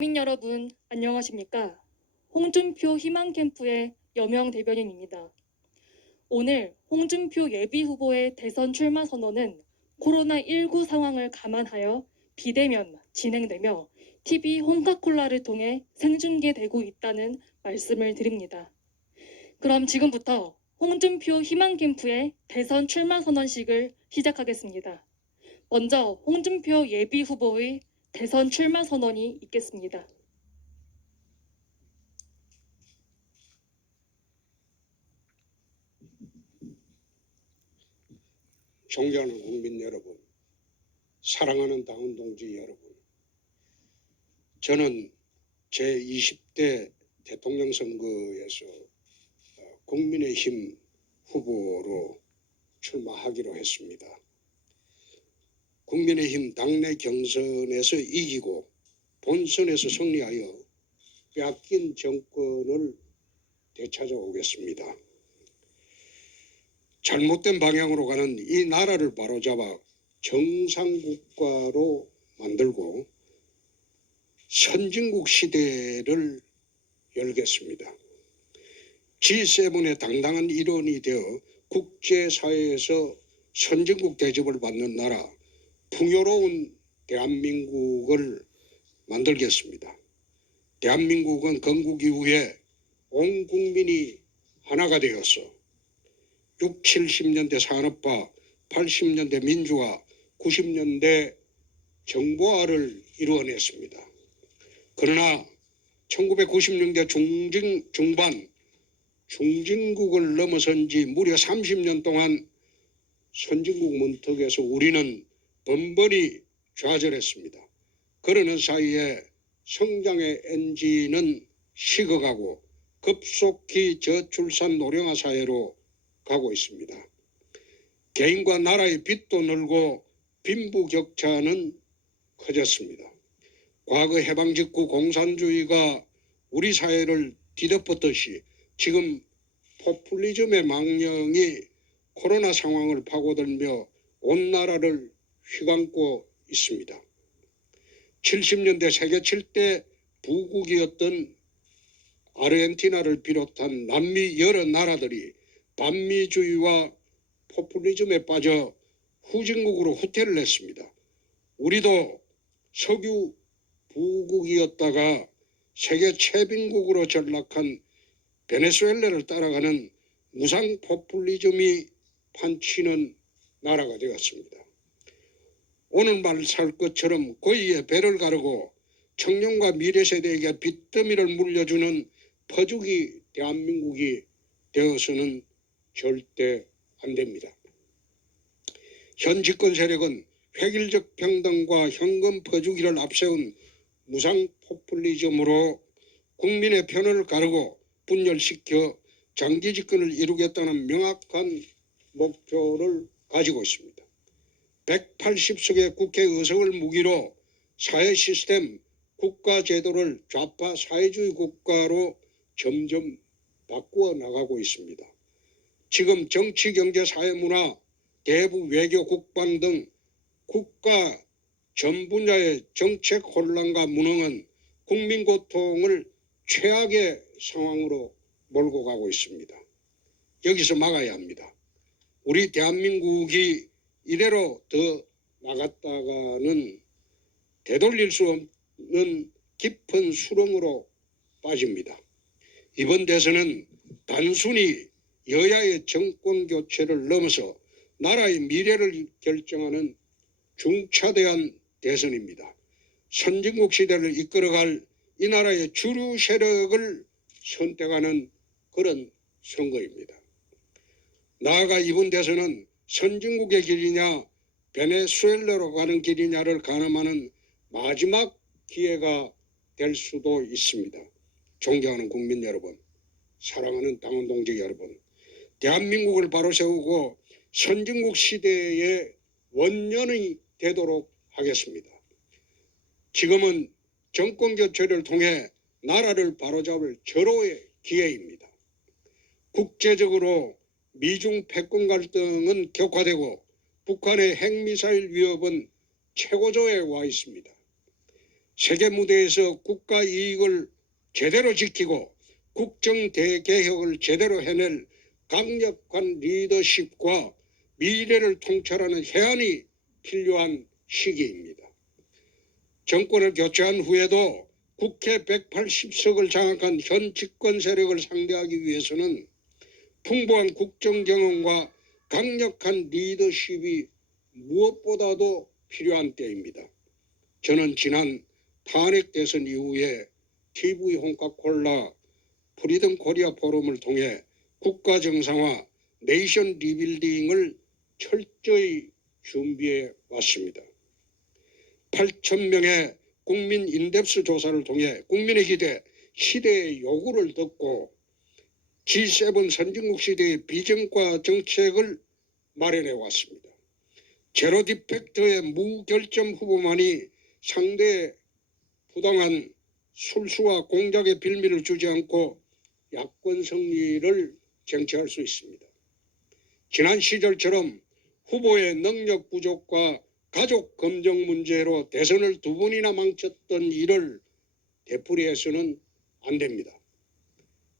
국민 여러분, 안녕하십니까? 홍준표 희망캠프의 여명 대변인입니다. 오늘 홍준표 예비후보의 대선 출마 선언은 코로나19 상황을 감안하여 비대면 진행되며 TV 홍카콜라를 통해 생중계되고 있다는 말씀을 드립니다. 그럼 지금부터 홍준표 희망캠프의 대선 출마 선언식을 시작하겠습니다. 먼저 홍준표 예비후보의 대선 출마 선언이 있겠습니다. 존경하는 국민 여러분, 사랑하는 당원 동지 여러분, 저는 제20대 대통령 선거에서 국민의힘 후보로 출마하기로 했습니다. 국민의힘 당내 경선에서 이기고 본선에서 승리하여 빼앗긴 정권을 되찾아오겠습니다. 잘못된 방향으로 가는 이 나라를 바로잡아 정상국가로 만들고 선진국 시대를 열겠습니다. G7의 당당한 일원이 되어 국제사회에서 선진국 대접을 받는 나라, 풍요로운 대한민국을 만들겠습니다. 대한민국은 건국 이후에 온 국민이 하나가 되어서 60, 70년대 산업화, 80년대 민주화, 90년대 정보화를 이루어냈습니다. 그러나 1990년대 중반 중진국을 넘어선 지 무려 30년 동안 선진국 문턱에서 우리는 번번이 좌절했습니다. 그러는 사이에 성장의 엔진은 식어가고 급속히 저출산 노령화 사회로 가고 있습니다. 개인과 나라의 빚도 늘고 빈부격차는 커졌습니다. 과거 해방 직후 공산주의가 우리 사회를 뒤덮었듯이 지금 포퓰리즘의 망령이 코로나 상황을 파고들며 온 나라를 휘감고 있습니다. 70년대 세계 7대 부국이었던 아르헨티나를 비롯한 남미 여러 나라들이 반미주의와 포퓰리즘에 빠져 후진국으로 후퇴를 했습니다. 우리도 석유 부국이었다가 세계 최빈국으로 전락한 베네수엘라를 따라가는 무상 포퓰리즘이 판치는 나라가 되었습니다. 오늘 말 살 것처럼 고의의 배를 가르고 청년과 미래 세대에게 빚더미를 물려주는 퍼주기 대한민국이 되어서는 절대 안 됩니다. 현 집권 세력은 획일적 평등과 현금 퍼주기를 앞세운 무상 포퓰리즘으로 국민의 편을 가르고 분열시켜 장기 집권을 이루겠다는 명확한 목표를 가지고 있습니다. 180석의 국회 의석을 무기로 사회 시스템, 국가 제도를 좌파 사회주의 국가로 점점 바꾸어 나가고 있습니다. 지금 정치, 경제, 사회, 문화, 대북, 외교, 국방 등 국가 전 분야의 정책 혼란과 무능은 국민 고통을 최악의 상황으로 몰고 가고 있습니다. 여기서 막아야 합니다. 우리 대한민국이 이대로 더 나갔다가는 되돌릴 수 없는 깊은 수렁으로 빠집니다. 이번 대선은 단순히 여야의 정권 교체를 넘어서 나라의 미래를 결정하는 중차대한 대선입니다. 선진국 시대를 이끌어갈 이 나라의 주류 세력을 선택하는 그런 선거입니다. 나아가 이번 대선은 선진국의 길이냐 베네수엘라로 가는 길이냐를 가늠하는 마지막 기회가 될 수도 있습니다. 존경하는 국민 여러분, 사랑하는 당원 동지 여러분, 대한민국을 바로 세우고 선진국 시대의 원년이 되도록 하겠습니다. 지금은 정권 교체를 통해 나라를 바로잡을 절호의 기회입니다. 국제적으로 미중 패권 갈등은 격화되고 북한의 핵미사일 위협은 최고조에 와 있습니다. 세계 무대에서 국가 이익을 제대로 지키고 국정 대개혁을 제대로 해낼 강력한 리더십과 미래를 통찰하는 해안이 필요한 시기입니다. 정권을 교체한 후에도 국회 180석을 장악한 현 집권 세력을 상대하기 위해서는 풍부한 국정 경험과 강력한 리더십이 무엇보다도 필요한 때입니다. 저는 지난 탄핵 대선 이후에 TV 홍카콜라 프리덤 코리아 포럼을 통해 국가 정상화, 네이션 리빌딩을 철저히 준비해 왔습니다. 8,000명의 국민 인덱스 조사를 통해 국민의 기대, 시대의 요구를 듣고 G7 선진국 시대의 비전과 정책을 마련해 왔습니다. 제로 디펙트의 무결점 후보만이 상대의 부당한 술수와 공작의 빌미를 주지 않고 야권 승리를 쟁취할 수 있습니다. 지난 시절처럼 후보의 능력 부족과 가족 검증 문제로 대선을 2번이나 망쳤던 일을 되풀이해서는 안 됩니다.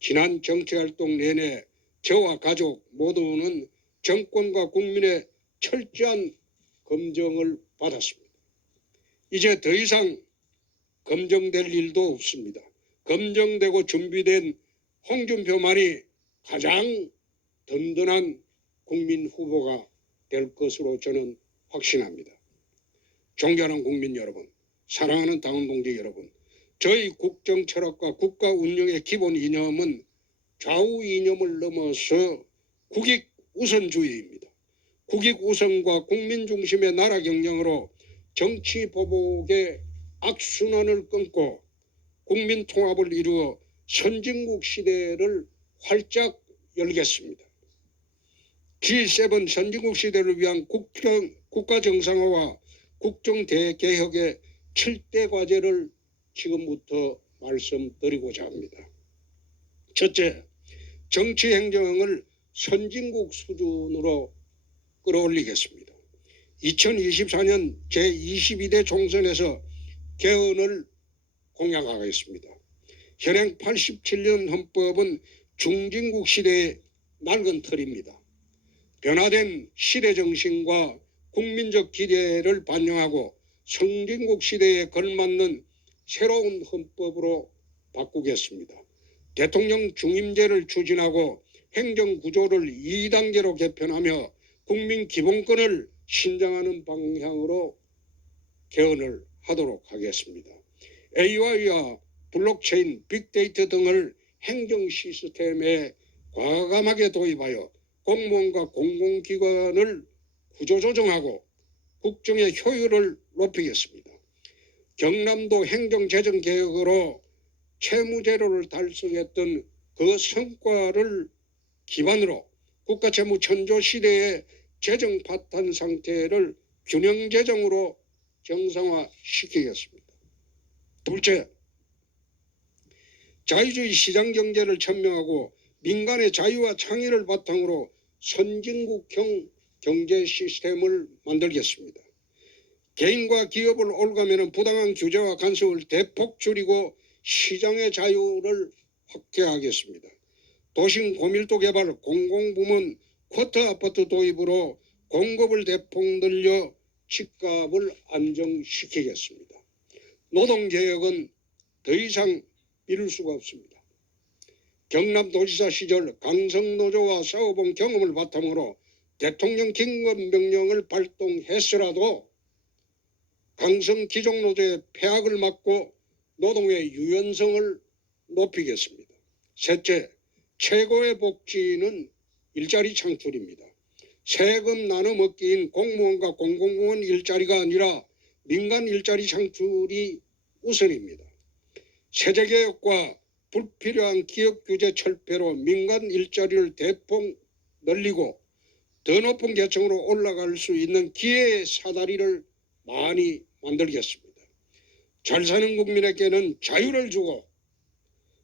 지난 정치활동 내내 저와 가족 모두는 정권과 국민의 철저한 검증을 받았습니다. 이제 더 이상 검증될 일도 없습니다. 검증되고 준비된 홍준표만이 가장 든든한 국민 후보가 될 것으로 저는 확신합니다. 존경하는 국민 여러분, 사랑하는 당원 동지 여러분, 저희 국정 철학과 국가 운영의 기본 이념은 좌우 이념을 넘어서 국익 우선주의입니다. 국익 우선과 국민 중심의 나라 경영으로 정치 보복의 악순환을 끊고 국민 통합을 이루어 선진국 시대를 활짝 열겠습니다. G7 선진국 시대를 위한 국가 정상화와 국정 대개혁의 7대 과제를 지금부터 말씀드리고자 합니다. 첫째, 정치 행정을 선진국 수준으로 끌어올리겠습니다. 2024년 제22대 총선에서 개헌을 공약하겠습니다. 현행 87년 헌법은 중진국 시대의 낡은 틀입니다. 변화된 시대 정신과 국민적 기대를 반영하고 선진국 시대에 걸맞는 새로운 헌법으로 바꾸겠습니다. 대통령 중임제를 추진하고 행정구조를 2단계로 개편하며 국민 기본권을 신장하는 방향으로 개헌을 하도록 하겠습니다. AI와 블록체인, 빅데이터 등을 행정 시스템에 과감하게 도입하여 공무원과 공공기관을 구조조정하고 국정의 효율을 높이겠습니다. 경남도 행정재정개혁으로 채무제로를 달성했던 그 성과를 기반으로 국가채무 천조 시대의 재정 파탄 상태를 균형재정으로 정상화시키겠습니다. 둘째, 자유주의 시장경제를 천명하고 민간의 자유와 창의를 바탕으로 선진국형 경제 시스템을 만들겠습니다. 개인과 기업을 올가매는 부당한 규제와 간섭을 대폭 줄이고 시장의 자유를 확대하겠습니다. 도심 고밀도 개발, 공공부문 쿼터 아파트 도입으로 공급을 대폭 늘려 집값을 안정시키겠습니다. 노동개혁은 더 이상 미룰 수가 없습니다. 경남도지사 시절 강성노조와 싸워본 경험을 바탕으로 대통령 긴급명령을 발동했으라도 강성 기종노조의 폐악을 막고 노동의 유연성을 높이겠습니다. 셋째, 최고의 복지는 일자리 창출입니다. 세금 나눠 먹기인 공무원과 공공부문 일자리가 아니라 민간 일자리 창출이 우선입니다. 세제개혁과 불필요한 기업 규제 철폐로 민간 일자리를 대폭 늘리고 더 높은 계층으로 올라갈 수 있는 기회의 사다리를 많이 만들겠습니다. 잘 사는 국민에게는 자유를 주고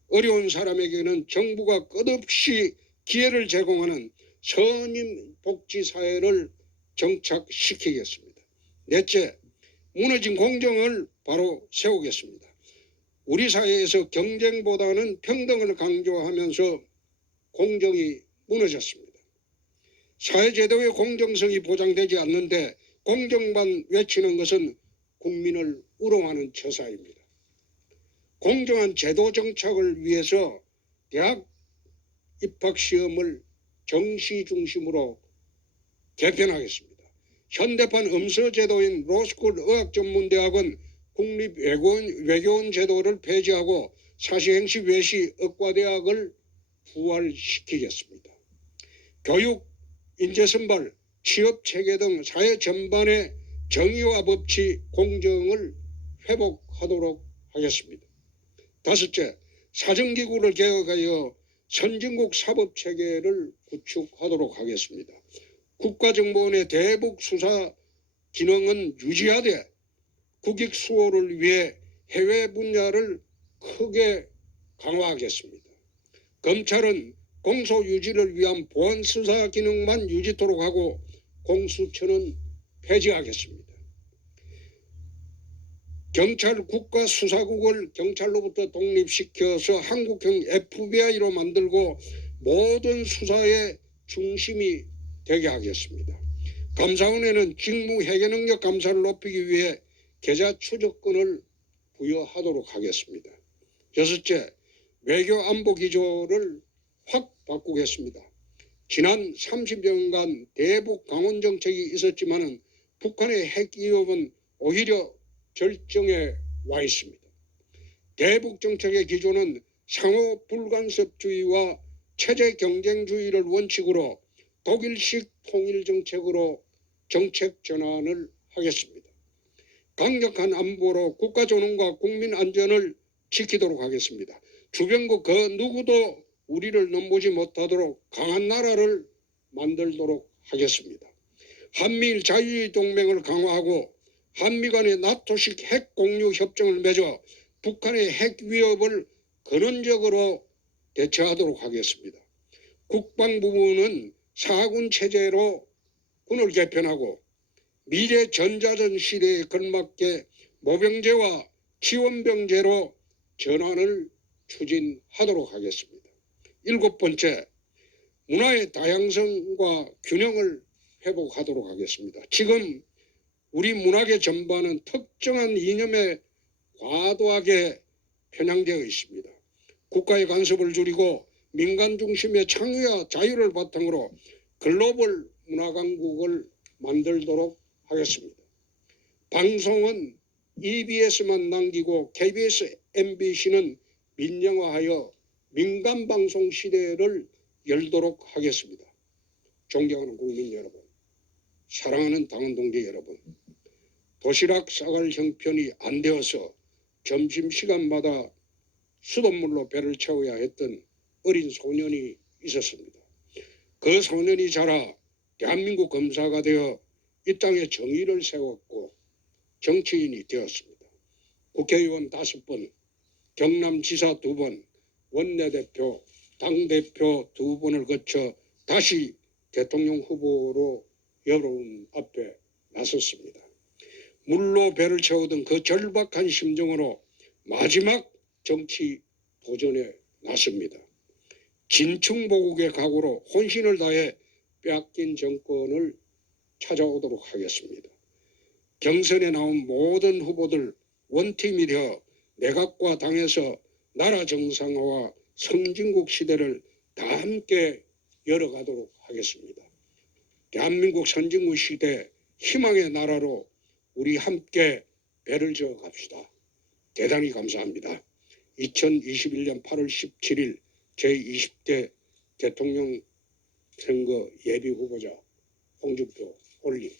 어려운 사람에게는 정부가 끝없이 기회를 제공하는 선임 복지 사회를 정착시키겠습니다. 넷째, 무너진 공정을 바로 세우겠습니다. 우리 사회에서 경쟁보다는 평등을 강조하면서 공정이 무너졌습니다. 사회제도의 공정성이 보장되지 않는데 공정만 외치는 것은 국민을 우롱하는 처사입니다. 공정한 제도 정착을 위해서 대학 입학시험을 정시 중심으로 개편하겠습니다. 현대판 음서제도인 로스쿨 의학전문대학은 국립외교원 제도를 폐지하고 사시행시 외시 의과대학을 부활시키겠습니다. 교육, 인재선발, 취업체계 등 사회 전반의 정의와 법치, 공정을 회복하도록 하겠습니다. 다섯째, 사정기구를 개혁하여 선진국 사법체계를 구축하도록 하겠습니다. 국가정보원의 대북 수사 기능은 유지하되 국익 수호를 위해 해외 분야를 크게 강화하겠습니다. 검찰은 공소 유지를 위한 보안 수사 기능만 유지토록 하고 공수처는 폐지하겠습니다. 경찰 국가수사국을 경찰로부터 독립시켜서 한국형 FBI로 만들고 모든 수사의 중심이 되게 하겠습니다. 감사원에는 직무 해결 능력 감사를 높이기 위해 계좌 추적권을 부여하도록 하겠습니다. 여섯째, 외교 안보 기조를 확 바꾸겠습니다. 지난 30년간 대북 강원 정책이 있었지만은 북한의 핵 위협은 오히려 절정에 와 있습니다. 대북 정책의 기조는 상호 불간섭주의와 체제 경쟁주의를 원칙으로 독일식 통일 정책으로 정책 전환을 하겠습니다. 강력한 안보로 국가 존엄과 국민 안전을 지키도록 하겠습니다. 주변국 그 누구도 우리를 넘보지 못하도록 강한 나라를 만들도록 하겠습니다. 한미일 자유주의 동맹을 강화하고 한미 간의 나토식 핵 공유 협정을 맺어 북한의 핵 위협을 근원적으로 대처하도록 하겠습니다. 국방부는 사군 체제로 군을 개편하고 미래 전자전 시대에 걸맞게 모병제와 지원병제로 전환을 추진하도록 하겠습니다. 일곱 번째, 문화의 다양성과 균형을 회복하도록 하겠습니다. 지금 우리 문화계 전반은 특정한 이념에 과도하게 편향되어 있습니다. 국가의 간섭을 줄이고 민간 중심의 창의와 자유를 바탕으로 글로벌 문화 강국을 만들도록 하겠습니다. 방송은 EBS만 남기고 KBS, MBC는 민영화하여 민간 방송 시대를 열도록 하겠습니다. 존경하는 국민 여러분, 사랑하는 당원 동지 여러분, 도시락 싸갈 형편이 안 되어서 점심시간마다 수돗물로 배를 채워야 했던 어린 소년이 있었습니다. 그 소년이 자라 대한민국 검사가 되어 이 땅에 정의를 세웠고 정치인이 되었습니다. 국회의원 5번, 경남지사 2번, 원내대표, 당대표 2번을 거쳐 다시 대통령 후보로 여러분 앞에 나섰습니다. 물로 배를 채우던 그 절박한 심정으로 마지막 정치 도전에 나섭니다. 진충보국의 각오로 혼신을 다해 빼앗긴 정권을 찾아오도록 하겠습니다. 경선에 나온 모든 후보들 원팀이 되어 내각과 당에서 나라 정상화와 선진국 시대를 다 함께 열어가도록 하겠습니다. 대한민국 선진국 시대 희망의 나라로 우리 함께 배를 저어 갑시다. 대단히 감사합니다. 2021년 8월 17일 제20대 대통령 선거 예비 후보자 홍준표 올림.